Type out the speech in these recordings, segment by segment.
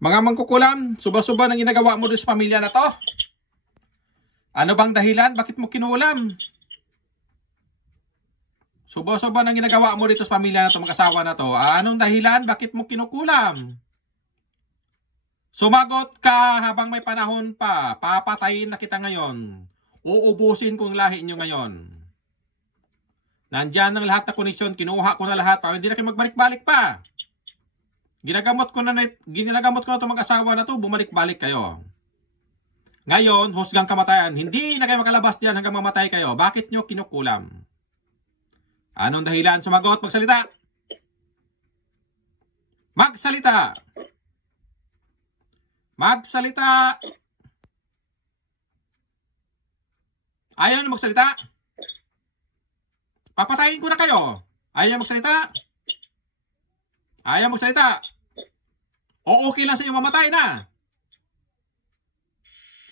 Mga mangkukulam, suba-suba ng ginagawa mo doon sa pamilya na to. Ano bang dahilan? Bakit mo kinulam? Suba-suba ng ginagawa mo dito sa pamilya na to, mag-asawa na to. Anong dahilan? Bakit mo kinukulam? Sumagot ka habang may panahon pa. Papatayin na kita ngayon. Uubusin kong lahi nyo ngayon. Nandyan ang lahat na koneksyon. Kinuha ko na lahat para hindi na kayo magbalik-balik pa. Ginagamot ko na itong mag-asawa na to. Bumalik-balik kayo. Ngayon, husgang kamatayan. Hindi na kayo makalabas diyan hanggang mamatay kayo. Bakit nyo kinukulam? Anong dahilan? Sumagot, magsalita. Magsalita. Magsalita. Ayaw na magsalita. Papatayin ko na kayo. Ayaw magsalita. Ayaw magsalita. O okay lang sa inyo mamatay na.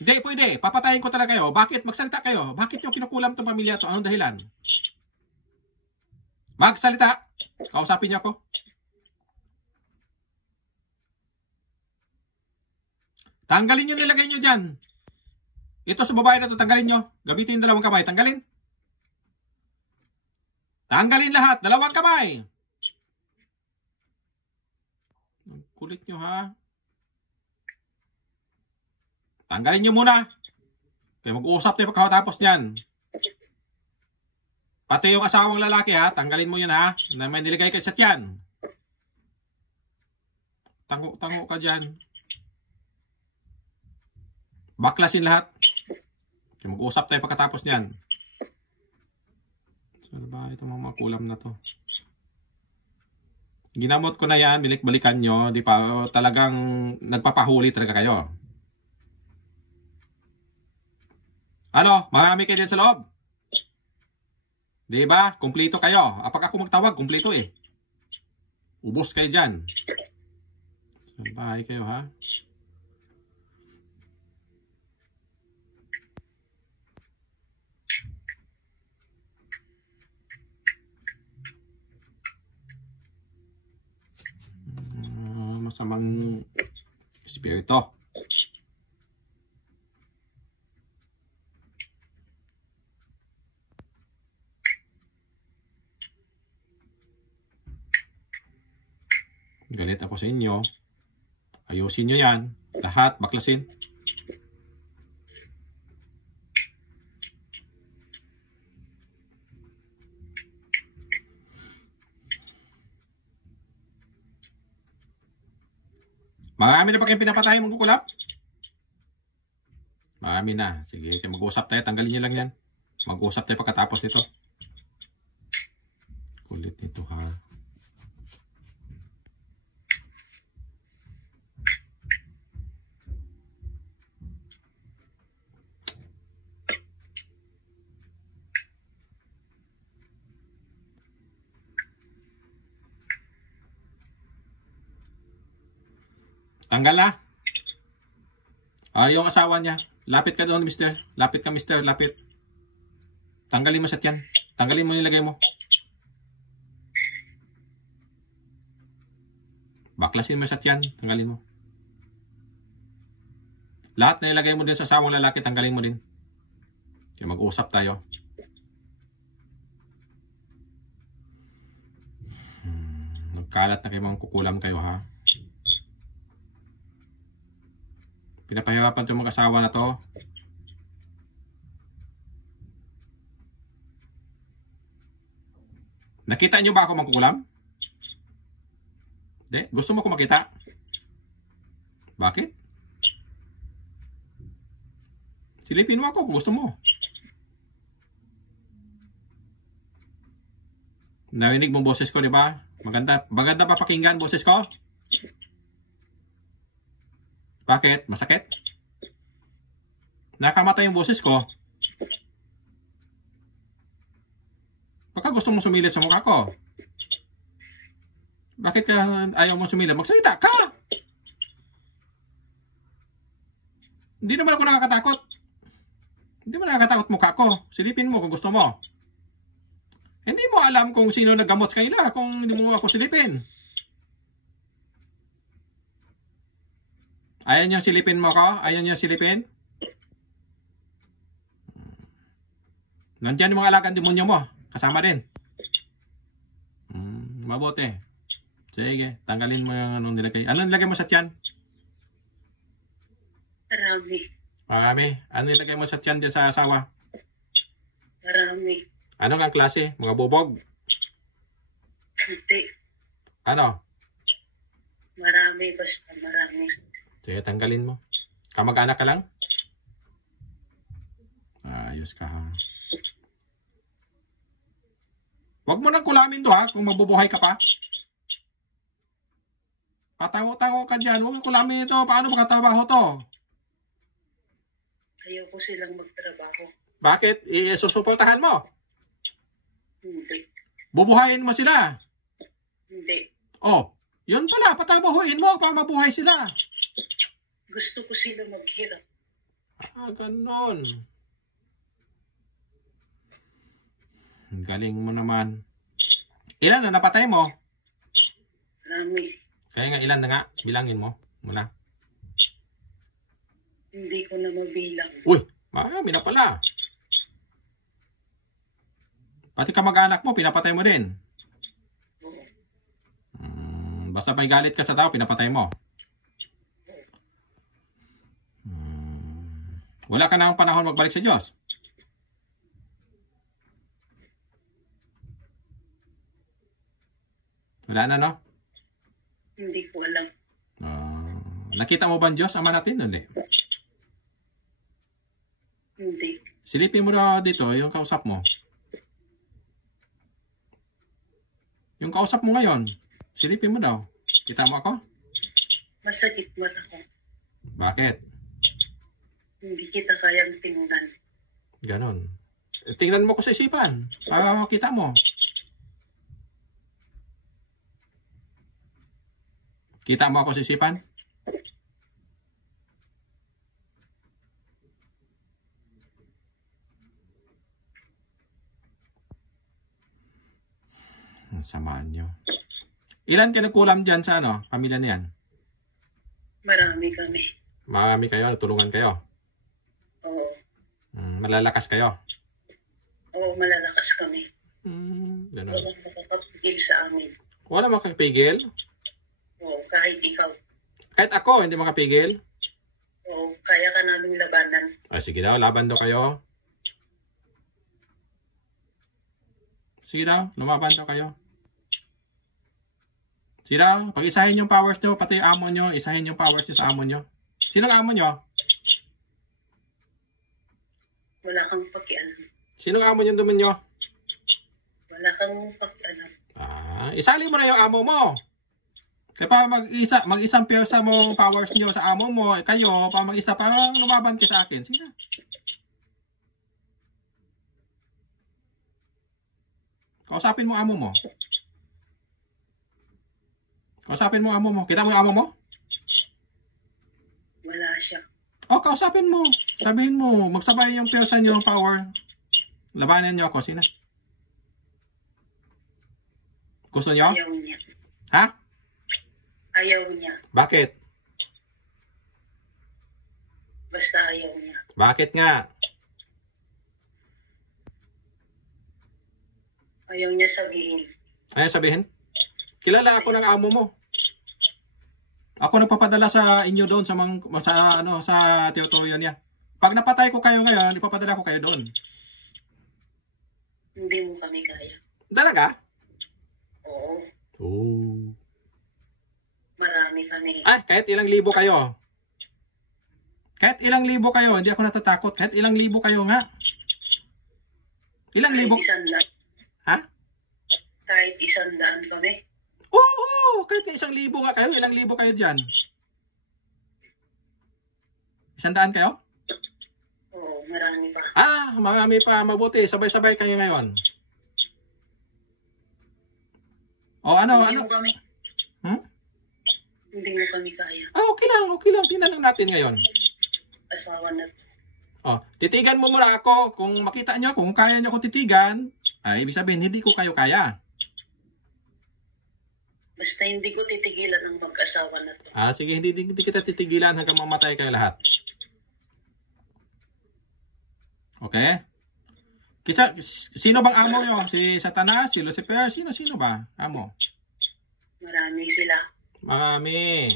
Hindi pwede. Papatayin ko talaga kayo. Bakit? Magsalita kayo. Bakit yung kinukulam itong pamilya to? Anong dahilan? Magsalita. Kausapin niyo ako. Tanggalin nyo, nilagay nyo dyan. Ito sa babae na to, tanggalin nyo. Gamitin yung dalawang kamay. Tanggalin. Tanggalin lahat. Dalawang kamay. Kulit nyo ha. Tanggalin nyo muna. Kaya mag-uusap tayo pagkatapos nyan. Pati yung asawang lalaki ha. Tanggalin mo yun ha. Na may nilagay ka sa tiyan. Tango ka dyan. Baklasin lahat. Kaya mag-uusap tayo pagkatapos nyan. Saan ba itong mga kulam na to? Ginamot ko na yan. Balik-balikan nyo. Di pa talagang nagpapahuli talaga kayo. Ano? Marami kayo din sa loob? Di ba? Kumplito kayo. Apag ako magtawag, kumplito eh. Ubos kayo dyan. Saan bahay kayo ha? Masamang espiritu. Galit ako sa inyo. Ayusin nyo yan. Lahat, baklasin. Marami na pa kayong pinapatay mong kukulap? Marami na. Sige, mag-uusap tayo. Tanggalin nyo lang yan. Mag-uusap tayo pagkatapos nito. Kulit nito ha. Tanggal na. Yung asawa niya. Lapit ka doon, mister. Lapit ka, mister. Lapit. Tanggalin mo sa tiyan. Tanggalin mo yung lagay mo. Baklasin mo sa tiyan. Tanggalin mo. Lahat na ilagay mo din sa asawang lalaki, tanggalin mo din. Kaya mag-usap tayo. Nagkalat na kayo mga kukulam kayo ha. Pinapahirapan itong mga asawa na to. Nakita nyo ba ako mangkukulam? Hindi? Gusto mo ko makita? Bakit? Silipin mo ako kung gusto mo. Narinig mo boses ko, di ba? Maganda papakinggan boses ko. Bakit? Masakit? Nakamatay yung boses ko. Baka gusto mong sumilit sa mukha ko. Bakit ka ayaw mong sumilit? Magsalita ka! Hindi naman ako nakakatakot. Hindi mo nakakatakot mukha ko. Silipin mo kung gusto mo. Hindi mo alam kung sino naggamot sa kanila kung hindi mo ako silipin. Ayan yung silipin mo ko? Ayan yung silipin? Nandiyan yung mga alagang demonyo mo. Kasama din. Mabuti. Sige, tanggalin mo yung anong nilagay. Ano nilagay mo sa tiyan? Marami. Marami. Ano nilagay mo sa tiyan dyan sa asawa? Marami. Ano ang klase? Mga bubog? Hindi. Ano? Marami, basta marami. Sige, tanggalin mo. Kamag-anak ka lang? Ayos ka ha. Huwag mo nang kulamin to ha, kung mabubuhay ka pa. Patango-tango ka dyan. Huwag mo kulamin ito. Paano makatrabaho to? Ayaw ko silang magtrabaho. Bakit? Isusuportahan mo? Hindi. Bubuhayin mo sila? Hindi. Oh, yun pala. Patabahuin mo para mabuhay sila. Gusto ko sila maghirap. Ganon. Galing mo naman. Ilan na napatay mo? Marami. Kaya nga ilan na nga? Bilangin mo. Muna. Hindi ko na mabilang. Uy, marami na pala. Pati kamag-anak mo, pinapatay mo din. Oo. Basta may galit ka sa tao, pinapatay mo. Wala ka na ang panahon magbalik sa Diyos. Wala na, no? Hindi ko alam. Nakita mo ba ang Diyos, Ama natin? Hindi. Hindi. Silipin mo na dito, yung kausap mo. Yung kausap mo ngayon, silipin mo daw. Kita mo ako? Masakit mata ko. Bakit? Hindi kita kayang tingnan. Ganon. Tingnan mo ko sa isipan para makita mo. Kita mo ako sa isipan? Ang samaan nyo. Ilan ka nagkulam dyan sa ano, pamilya niyan? Marami kami. Marami kayo, natulungan kayo. Oo. Malalakas kayo. Oo, malalakas kami. Ganon. Walang makakapigil sa amin. Wala makapigil? Oo, kahit ikaw. Kahit ako, hindi makapigil? Oo, kaya ka naming labanan. Sige daw, laban daw kayo. Sige daw, lumaban daw kayo. Sige daw, pag-isahin yung powers nyo, pati yung amo nyo, isahin yung powers nyo sa amo nyo. Sinong amo nyo? Wala kang pakialam. Sinong amo nyo duman nyo? Wala kang pakialam. Isali mo na yung amo mo. Kaya pa mag-isang pyesa mo powers nyo sa amo mo, kayo, pa mag-isa pa lumaban ka sa akin. Sige na. Kausapin mo amo mo. Kausapin mo amo mo. Kita mo yung amo mo? Wala siya. Kausapin mo. Sabihin mo, magsabay yung pyesa nyo yung power. Labanan nyo ako. Sina? Gusto nyo? Ayaw niya. Ha? Ayaw niya. Bakit? Basta ayaw niya. Bakit nga? Ayaw niya sabihin. Ayaw sabihin? Kilala ako ng amo mo. Ako nagpapadala sa inyo doon sa teritoryo niya. Pag napatay ko kayo ngayon, ipapadala ko kayo doon. Hindi mo kami kaya. Talaga? Oo. Marami kami. Kahit ilang libo kayo. Kahit ilang libo kayo, hindi ako natatakot. Kahit ilang libo kayo nga. Ilang libo? Ha? Kahit 100 kami. Oo, kahit 1,000 nga kayo. Ilang libo kayo dyan? 100 kayo? Oo, marami pa. Marami pa. Mabuti. Sabay-sabay kayo ngayon. Ano? Hindi mo kami. Hindi mo kami kaya. Okay lang. Tingnan lang natin ngayon. Asawa na. Titigan mo muna ako. Kung makita nyo, kung kaya nyo ako titigan, ibig sabihin, hindi ko kayo kaya. Basta hindi ko titigilan ang mag-asawa na to. Sige, hindi kita titigilan hanggang mamatay kayo lahat. Okay? Sino bang amo nyo? Si Satanas? Si Lucifer? Sino ba? Amo? Marami sila. Marami.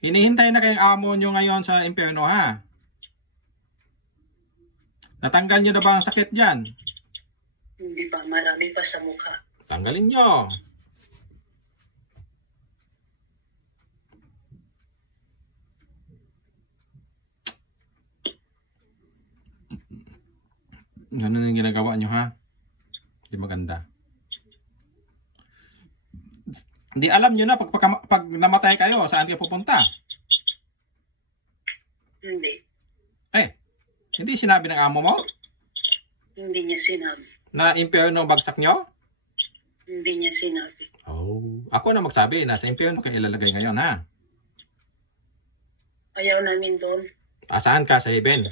Hinihintay na kayong amo nyo ngayon sa impyerno, ha? Natanggal nyo na ba ang sakit dyan? Hindi pa, marami pa sa mukha. Tanggalin nyo. Ganun yung ginagawa nyo, ha? Hindi maganda. Hindi alam nyo na pag namatay kayo, saan kayo pupunta? Hindi. Hindi sinabi ng amo mo? Hindi niya sinabi. Na impyerno bagsak nyo? Hindi niya sinabi. Ako na magsabi, nasa impyerno kayo ilalagay ngayon, ha? Ayaw namin doon. Saan ka? Sa heaven?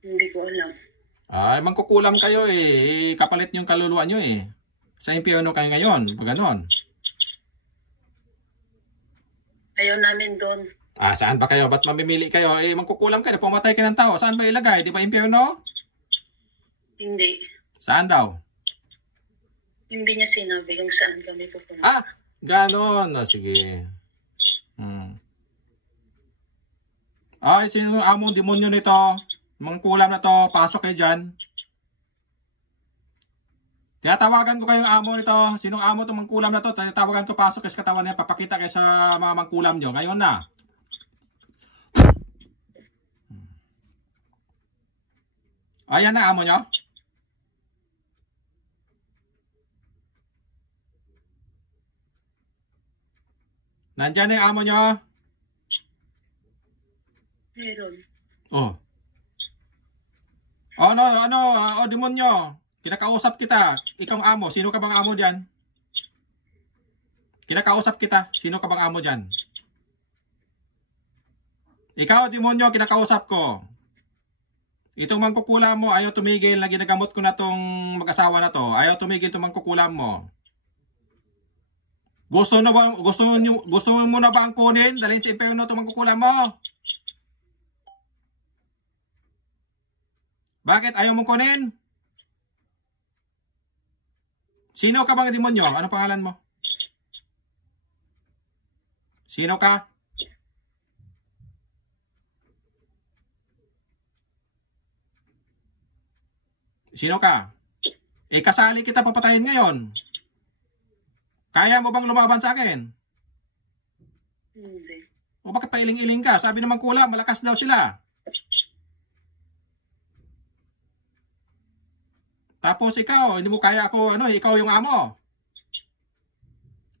Hindi ko alam. Mangkukulam kayo eh. Kapalit yung kaluluwa nyo eh. Sa impyerno kayo ngayon. Pag ganon. Ayaw namin doon. Saan ba kayo? Ba't mamimili kayo? Mangkukulam kayo. Pumatay ka ng tao. Saan ba ilagay? Di ba impyerno? Hindi. Saan daw? Hindi niya sinabi kung saan kami pupunta. Ganon. Sige. Sino ang among demonyo nito? Mangkulam na to. Pasok kayo dyan. Tinatawagan ko kayong amo nito. Sinong amo itong mangkulam na to? Tinatawagan ko pasok sa katawan niya. Papakita kayo sa mga mangkulam nyo. Ngayon na. Ayan na amo nyo. Nandyan na yung amo nyo. Meron. Demonyo. Kinakausap kita. Ikaw ang amo. Sino ka bang amo dyan? Kinakausap kita. Sino ka bang amo dyan? Ikaw, demonyo, kinakausap ko. Itong mangkukulam mo, ayaw tumigil na ginagamot ko na tong mag-asawa na to. Ayaw tumigil itong mangkukulam mo. Gusto mo na ba ang kunin? Dalhin sa impyerno itong mangkukulam mo? Bakit ayaw mong kunin? Sino ka bang demonyo? Ano pangalan mo? Sino ka? Sino ka? Kasali kita papatayin ngayon. Kaya mo bang lumaban sa akin? Hindi. O bakit pailing-iling ka? Sabi naman kulang, malakas daw sila. Tapos ikaw, hindi mo kaya ako, ikaw yung amo.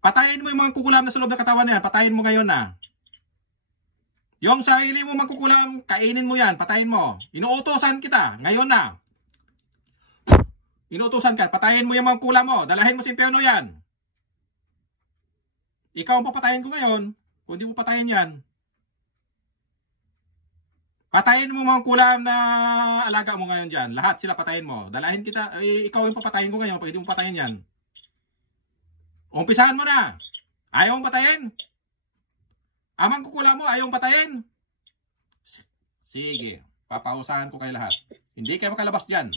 Patayin mo yung mga kukulam na sa loob ng katawan na yan. Patayin mo ngayon na. Yung sarili mo mangkukulam, kainin mo yan. Patayin mo. Inuutosan kita. Ngayon na. Inuutosan ka. Patayin mo yung mga kukulam mo. Dalahin mo sa impyerno yan. Ikaw ang papatayin ko ngayon. Kung hindi mo patayin yan. Patayin mo mga kulam na alaga mo ngayon dyan. Lahat sila patayin mo. Dalahin kita. Ikaw yung papatayin ko ngayon. Pag hindi mo patayin yan. Umpisahan mo na. Ayaw mong patayin? Amang kukulam mo, ayaw mong patayin? Sige. Papausahan ko kayo lahat. Hindi kayo makalabas dyan.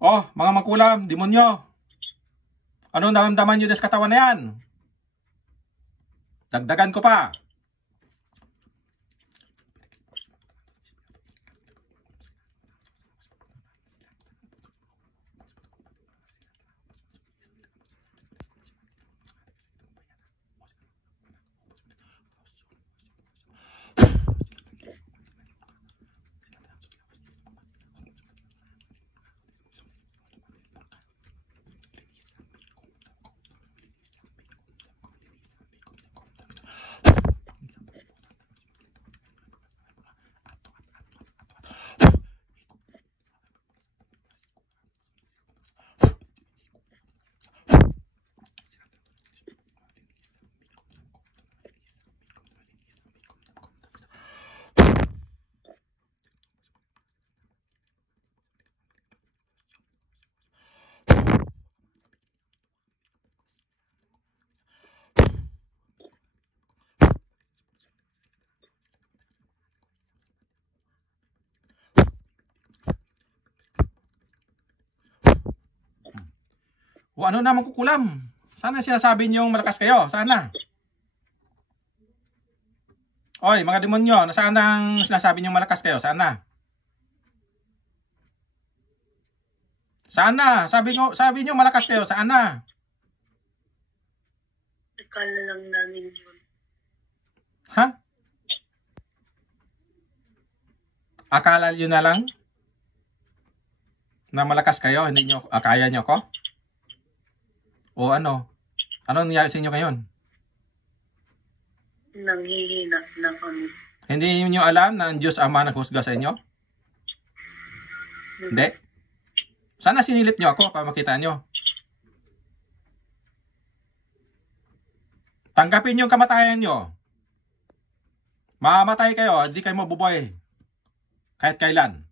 Mga magkulam, demonyo. Anong naramdaman nyo sa katawan na yan? Dagdagan ko pa. O ano naman kukulam? Sana sinasabi niyong malakas kayo? Sana. Oy, mga demonyo, nasaan ang sinasabi niyong malakas kayo? Sana. Sana. Sabi niyo malakas kayo. Sana. Akala lang namin yun. Ha? Akala niyo na lang na malakas kayo? Hindi niyo kaya niyo ko? O ano? Ano nangyari sa inyo ngayon? Nanghihina na kami. Hindi niyo alam na ang Diyos Ama naghusga sa inyo? Hindi? Sana sinilip niyo ako para makita niyo. Tanggapin niyo ang kamatayan niyo. Mamamatay kayo, hindi kayo mabubuhay. Kahit kailan.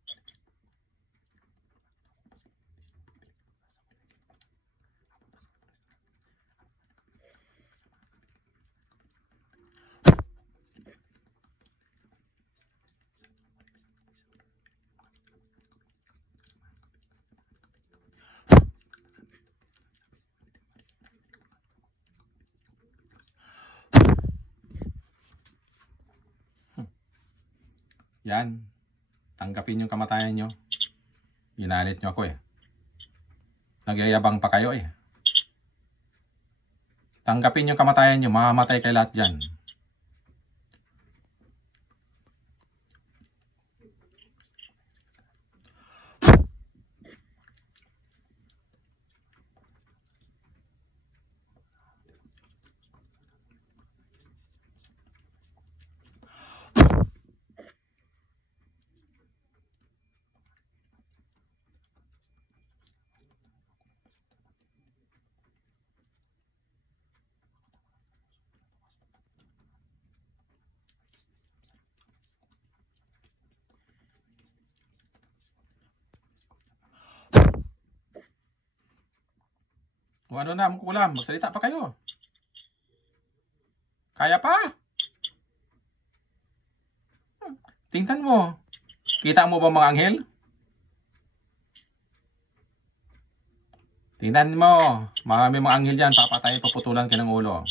Yan. Tanggapin yung kamatayan nyo. Ginalit nyo ako eh. Nagyayabang pa kayo eh. Tanggapin yung kamatayan nyo. Mamamatay kayo lahat dyan. O ano na, kukulam. Magsalita pa kayo. Kaya pa? Tingnan mo. Kita mo ba mga anghel? Tingnan mo. Marami mga anghel dyan. Papatayin, paputulan ka ng ulo.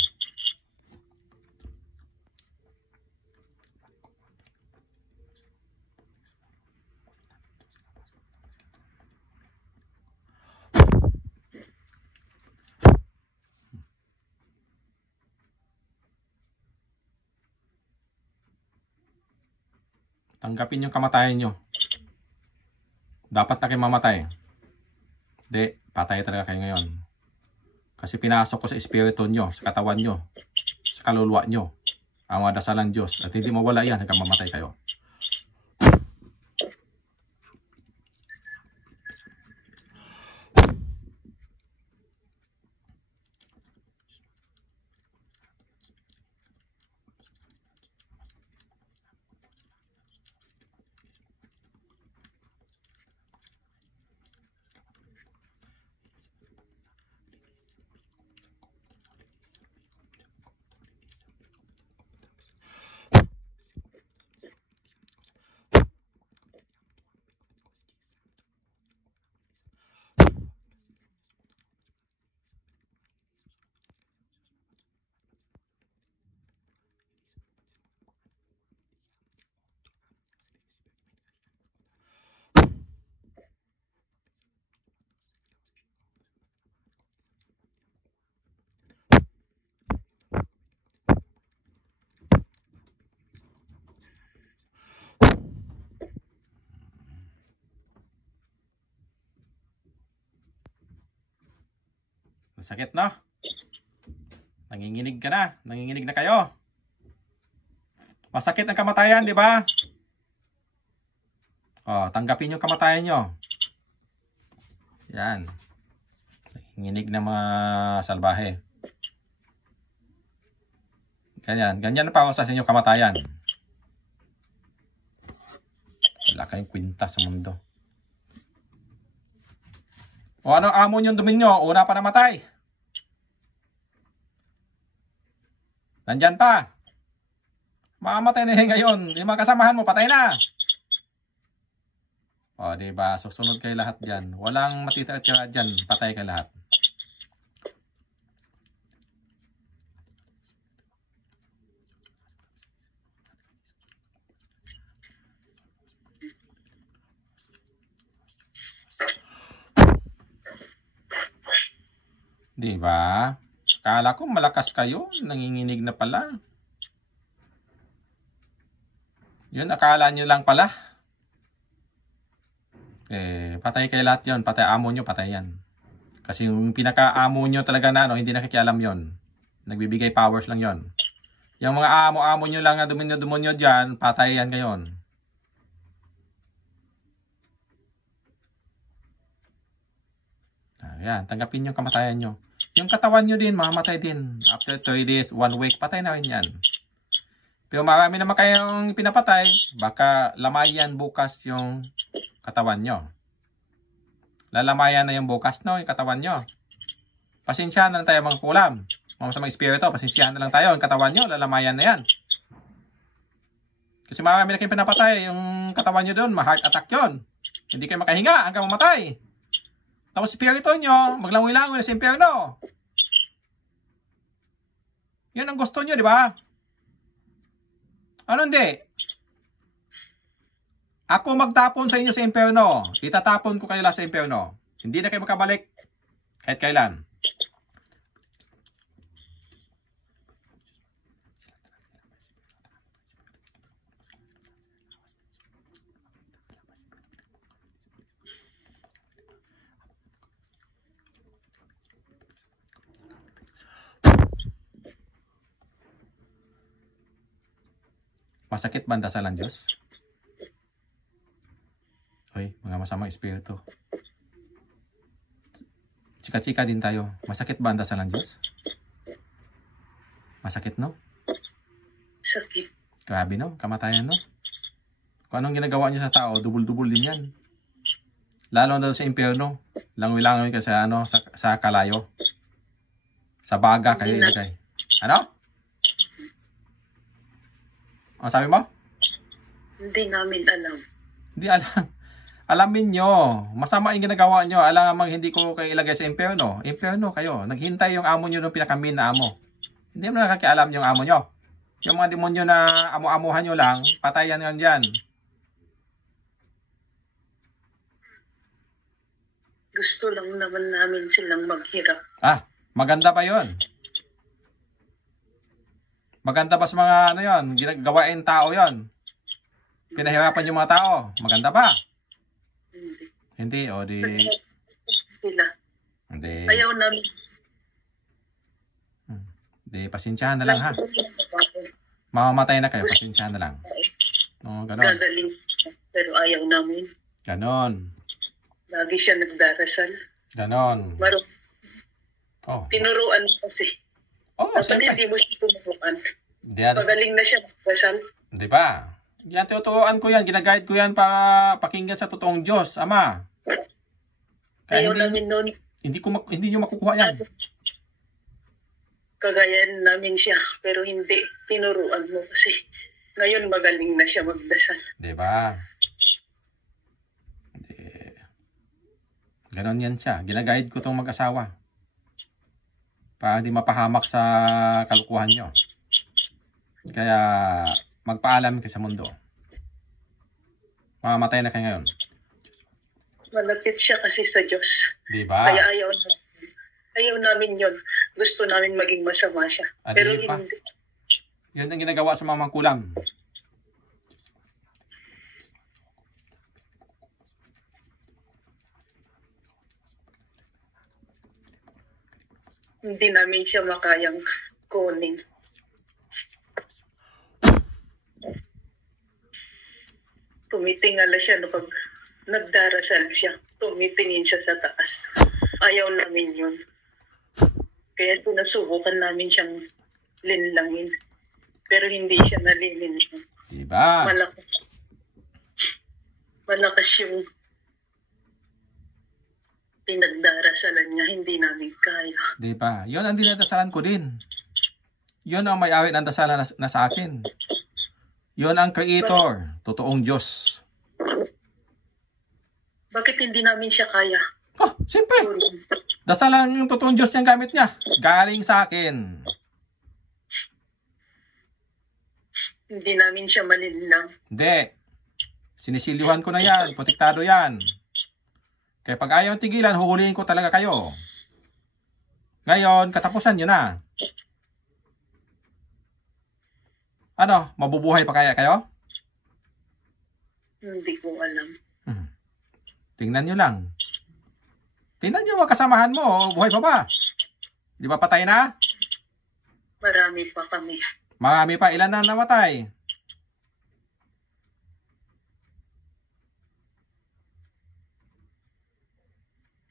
Tanggapin yung kamatayan nyo. Dapat na kayo mamatay. Hindi, patay talaga kayo ngayon. Kasi pinasok ko sa espiritu nyo, sa katawan nyo, sa kaluluwa nyo, ang mga dasalan Diyos. At hindi mawala yan hanggang mamatay kayo. Masakit, no? Nanginginig ka na. Nanginginig na kayo. Masakit ang kamatayan, di ba? Oh, tanggapin yung kamatayan nyo. Yan. Nanginginig na mga salbahe. Ganyan. Ganyan na pa ako sa inyo kamatayan. Wala kayong kwinta sa mundo. O ano amo yung dominyo? Una pa namatay. Nandyan pa. Makamatay na yun ngayon. Yung mga kasamahan mo, patay na. O, diba? Susunod kayo lahat dyan. Walang matitira dyan. Patay kayo lahat. Di ba? Kala ko malakas kayo, nanginginig na pala. Yun, akala nyo lang pala. Patay kayo lahat yun. Patay amo nyo, patay yan. Kasi yung pinaka-amo nyo talaga na, hindi nakikialam yon. Nagbibigay powers lang yon. Yung mga amo-amo nyo lang na dumunyo-dumunyo dyan, patay yan ngayon. Ayan, tanggapin yung kamatayan nyo. Yung katawan nyo din, mamatay din. After 3 days, 1 week, patay na rin yan. Pero marami naman kayong pinapatay, baka lamayan bukas yung katawan nyo. Lalamayan na yung bukas, no? Yung katawan nyo. Pasensyahan na lang tayo mga kulam. Mga masamang espiritu, pasensyahan na lang tayo. Yung katawan nyo, lalamayan na yan. Kasi marami na kayong pinapatay. Yung katawan nyo doon, ma-heart attack yun. Hindi kayo makahinga hanggang mamatay. Tapos espiritu nyo, maglangoy-langoy na sa impyerno. Yan ang gusto nyo, di ba? Ano hindi? Ako magtapon sa inyo sa impyerno. Itatapon ko kayo lahat sa impyerno. Hindi na kayo makabalik kahit kailan. Masakit ba ang dasal ng Diyos? Hoy, mga masamang espiritu. Chika-chika din tayo. Masakit ba ang dasal ng Diyos? Masakit, no? Sakit. Grabe, no? Kamatayan, no? Kung anong ginagawa niyo sa tao, dubul-dubul din yan. Lalo na sa impyerno. Langoy-langoy ka sa, sa kalayo. Sa baga kayo ilagay. Ano? Ano sabi mo? Hindi namin alam. Hindi alam. Alamin nyo. Masama yung ginagawa nyo. Alam hindi ko kayo ilagay sa impyerno. Impyerno kayo. Naghintay yung amo nyo ng pinakamin na amo. Hindi mo nakakialam yung amo nyo. Yung mga demonyo na amo-amuhan nyo lang, patayan yan dyan. Gusto lang naman namin silang maghirap. Maganda ba yun? Maganda ba sa mga yon, ginagawain tao yon? Pinahirapan yung mga tao. Maganda ba? Hindi. O di... Sila. Hindi. Ayaw namin. Di, pasensyahan na lang ha. Mamamatay na kayo, pasensyahan na lang. Ganon. Gagaling. Pero ayaw namin. Ganon. Lagi siya nagdarasal. Ganon. Tinuruan mo kasi. Dapat siyempre. hindi mo siya tumuruan. Diyan. Magaling na siya magdasal. Di ba? Yan, tinuturuan ko yan. Ginaguide ko yan pa pakinggan sa totoong Diyos, Ama. Kaya hindi nyo makukuha yan. Kagayan namin siya, pero hindi. Tinuruan mo kasi. Ngayon magaling na siya magdasal. Di ba? Ganon yan siya. Ginaguide ko tong mag-asawa. Para hindi mapahamak sa kalukuhan nyo. Kaya magpaalam kayo sa mundo. Mamamatay na kayo ngayon. Malapit siya kasi sa Diyos. Diba? Kaya ayaw namin yun. Gusto namin maging masama siya. Pero diba? hindi. Yun ang ginagawa sa mga mangkulam. Hindi namin siya makayang kunin. Tumitingala siya no pag nagdarasal siya. Tumitingin siya sa taas. Ayaw namin yun. Kaya sinusubukan namin siyang linlangin. Pero hindi siya nalilinlang. Diba? Malakas yung pinagdarasalan niya, hindi namin kaya. Diba? Yun ang dinadasalan ko din. Yun ang may-ari ng dasalan na sa akin. Yun ang creator, totoong Diyos. Bakit hindi namin siya kaya? Siyempre. Dasalan yung totoong Diyos niyang gamit niya. Galing sa akin. Hindi namin siya malinlang. Hindi. Sinisilihan ko na yan. Protektado yan. Kaya pag ayaw tigilan, huhulihin ko talaga kayo. Ngayon, katapusan nyo na. Ano, mabubuhay pa kaya kayo? Hindi ko alam. Tingnan nyo lang. Tingnan nyo mga kasamahan mo, buhay pa ba? Di ba patay na? Marami pa kami. Marami pa, ilan na namatay?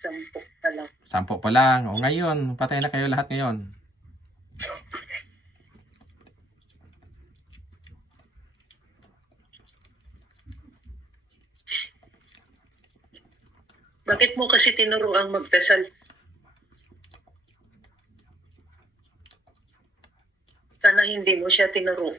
10 pa lang. 10 pa lang. O ngayon, patay na kayo lahat ngayon. Bakit mo kasi tinuruang magdasal? Sana hindi mo siya tinuro.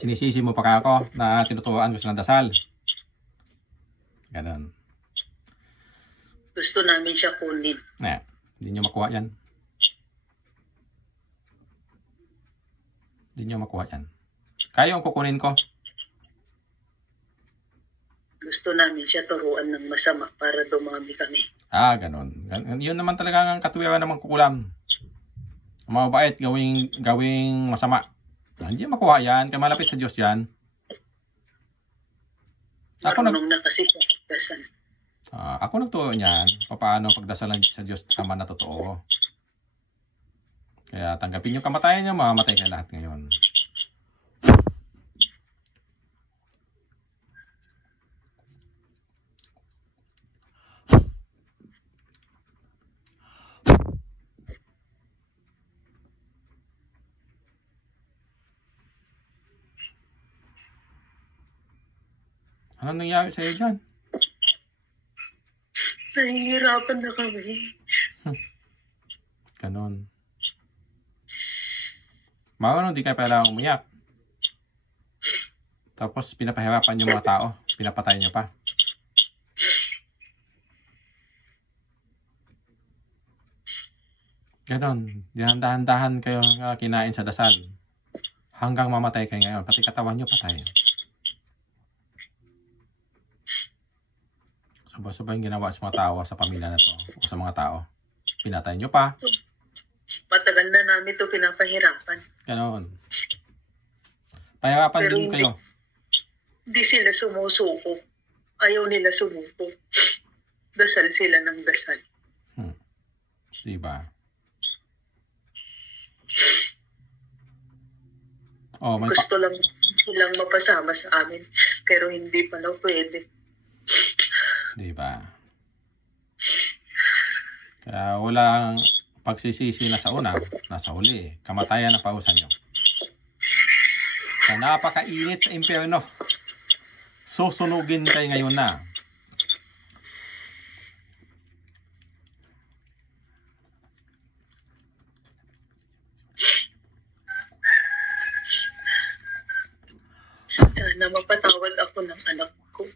Sinisisi mo pa ka ako na tinuturuan ko sa dasal. Ganon. Gusto namin siya kunin. Hindi nyo makuha yan. Hindi nyo makuha yan. Kayo ang kukunin ko. Gusto namin siya turuan ng masama para dumami kami. Ganon. Yun naman talaga ang katwiran ng mga kukulam. Mabait, gawing masama. Hindi makuha yan. Kaya malapit sa Diyos yan. Marunong na kasi siya magdasal. Ako nagturo niyan. Paano pagdasalan sa Diyos Ama na totoo. Kaya tanggapin yung kamatayan niyo, mamamatay kayo lahat ngayon. Ano nangyari sa'yo dyan? Nahihirapan na kami. Ganon. Marunong di kayo pala umiyak. Tapos pinapahirapan yung mga tao. Pinapatay nyo pa. Ganon. Dahan-dahan kayo kinain sa dasal. Hanggang mamatay kayo ngayon. Pati katawan nyo patay. Soba-soba yung ginawa sa mga tao sa pamilya na to. O sa mga tao. Pinatay nyo pa. Matagal na namin ito pinapahirapan. Ganon. Pahirapan Pero din kayo. Hindi sila sumusuko. Ayaw nila sumuko. Dasal sila ng dasal. Diba? Gusto lang silang mapasama sa amin. Pero hindi pa na pwede. Diba? Kaya walang pagsisisi na sa una, nasa huli. Kamatayan na pausan nyo. Sa napakainit sa impyerno, susunugin kayo ngayon na. Sana mapatawad ako ng anak ko.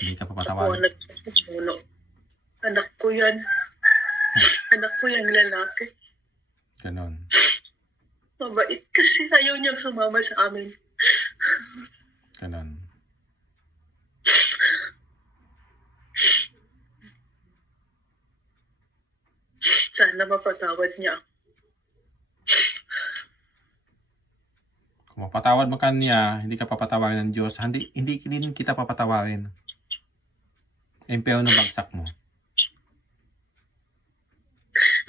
Hindi ka papatawad. Anak ko yan. Anak ko yung lalaki. Ganon. Mabait kasi ayaw niyang sumama sa amin. Ganon. Sana mapatawad niya. Kung mapatawad mo kanya, hindi ka papatawarin ng Diyos, hindi din kita papatawarin. Empeyo bagsak mo.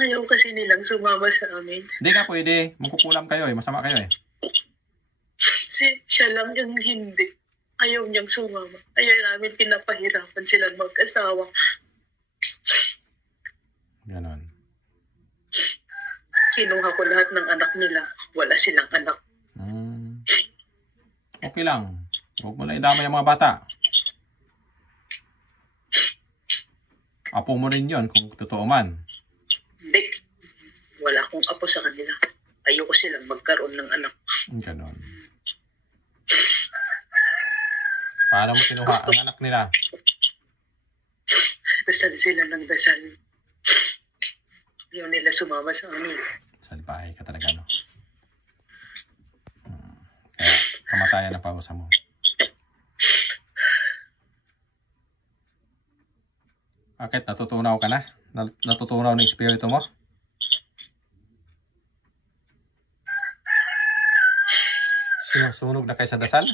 Ayaw kasi nilang sumama sa amin. Hindi ka pwede. Magkukulam kayo eh. Masama kayo eh. Siya lang yung hindi. Ayaw niyang sumama. Ayaw namin pinapahirapan silang mag-asawa. Ganon. Kinuha ko lahat ng anak nila. Wala silang anak. Okay lang. Huwag mo na idamay ang mga bata. Apo mo rin yun kung totoo man. Hindi. Wala akong apo sa kanila. Ayoko silang magkaroon ng anak. Ganon. Paano mo kinuha ang anak nila? Dasal sila ng dasal. Ayaw nila sumama sa amin. Salbahe ka talaga, no? Kaya, kamatayan na pausa mo. Bakit? Natutunaw ka na? Natutunaw ng espiritu mo? Sinusunog na kayo sa dasal?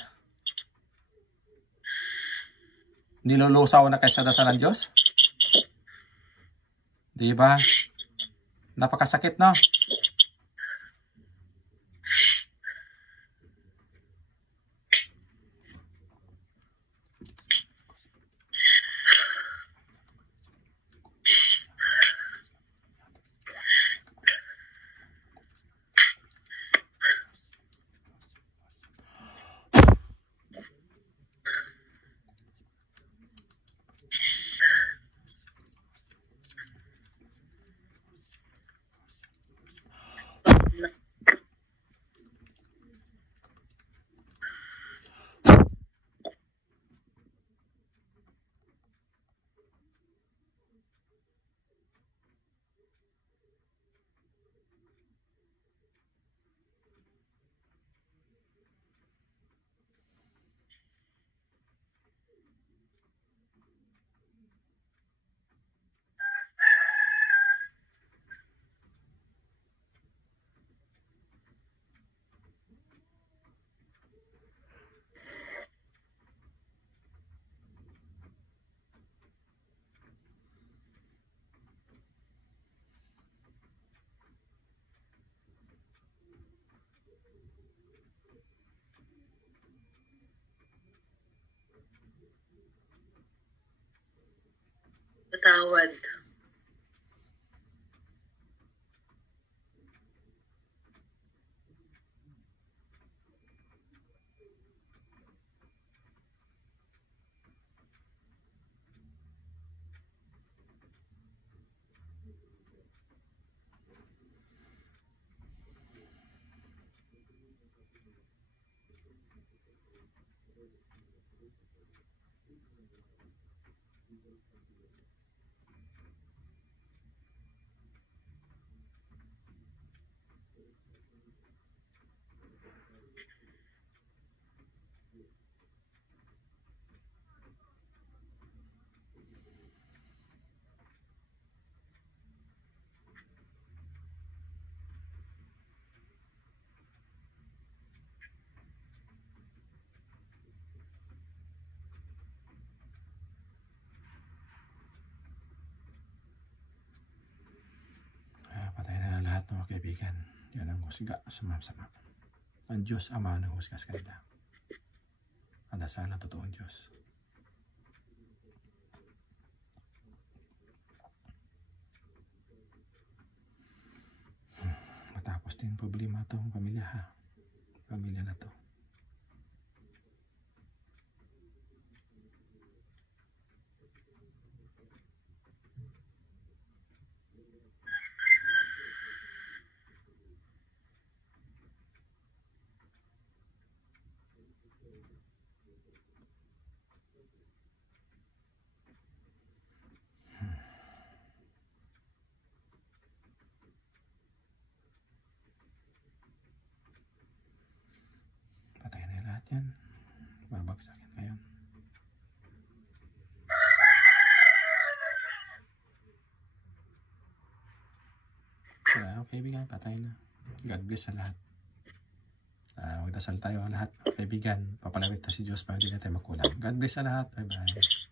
Nilulusaw na kayo sa dasal ng Diyos? Di ba? Napakasakit, no? Patawad. Patay na lahat ng mga kaibigan. Yan ang husga sa sama. Ang Diyos Ama ng husga sa kanila. Ang dasal ng totoong Diyos. Matapos din problema itong pamilya ha. Pamilya na to. Patay na lahat yan. Babagsakin ngayon. Kaya okay, kaibigan, patay na. God bless sa lahat. Magdasal tayo lahat, mga kaibigan. Papalawit na si Diyos para hindi na tayo makulang. God bless sa lahat. Bye-bye.